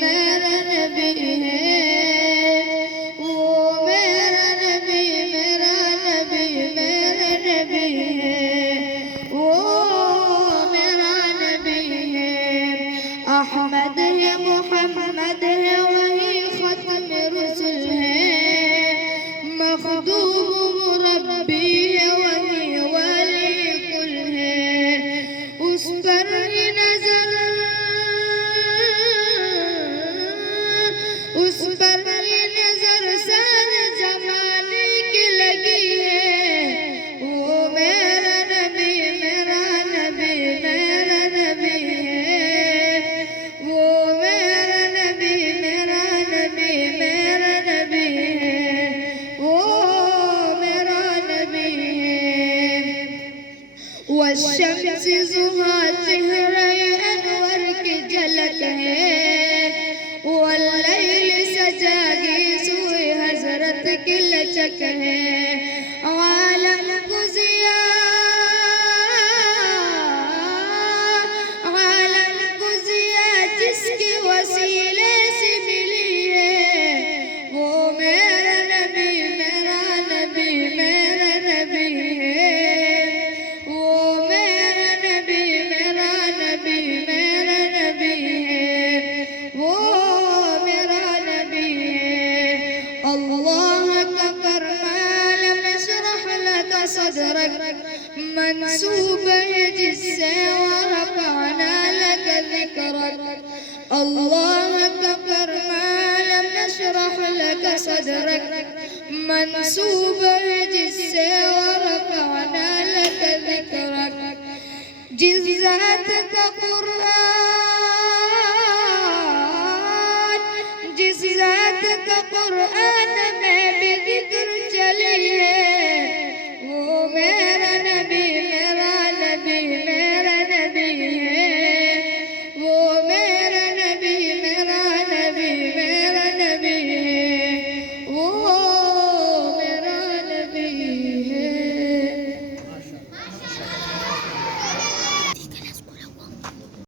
मेरा नबी है। वो मेरा नबी मेरा नबी मेरा नबी है। वो मेरा नबी है। अहमद है मोहम्मद है वही खत्म रुसुल है। मखदूम मुरब्बी है वही वली कुल है। उस पर नजर सारे जमाने की लगी है। वो मेरा नबी मेरा नबी मेरा नबी है। वो मेरा नबी मेरा नबी मेरा नबी है। वो मेरा नबी है। वशम्स ज़ुहा चेहरे अनवर की झलक है। वल्लैल सजागी सोए हजरत की लचक है। आलम को ज़िया जिसके वसीले से मिली है। वो मेरा नबी मेरा नबी मेरा नबी है। वो मेरा नबी मेरा नबी मेरा नबी है। वो मेरा नबी है। अल्लाह का फरमान नशरह लक सदरक मंसूब है जिससे वरफ़अना लक ज़िक्रक। अल्लाह का फरमान नशरह लक सदरक मंसूब है जिससे वरफ़अना लक ज़िक्रक। जिस ज़ात का कुरान जिस ज़ात का कुरान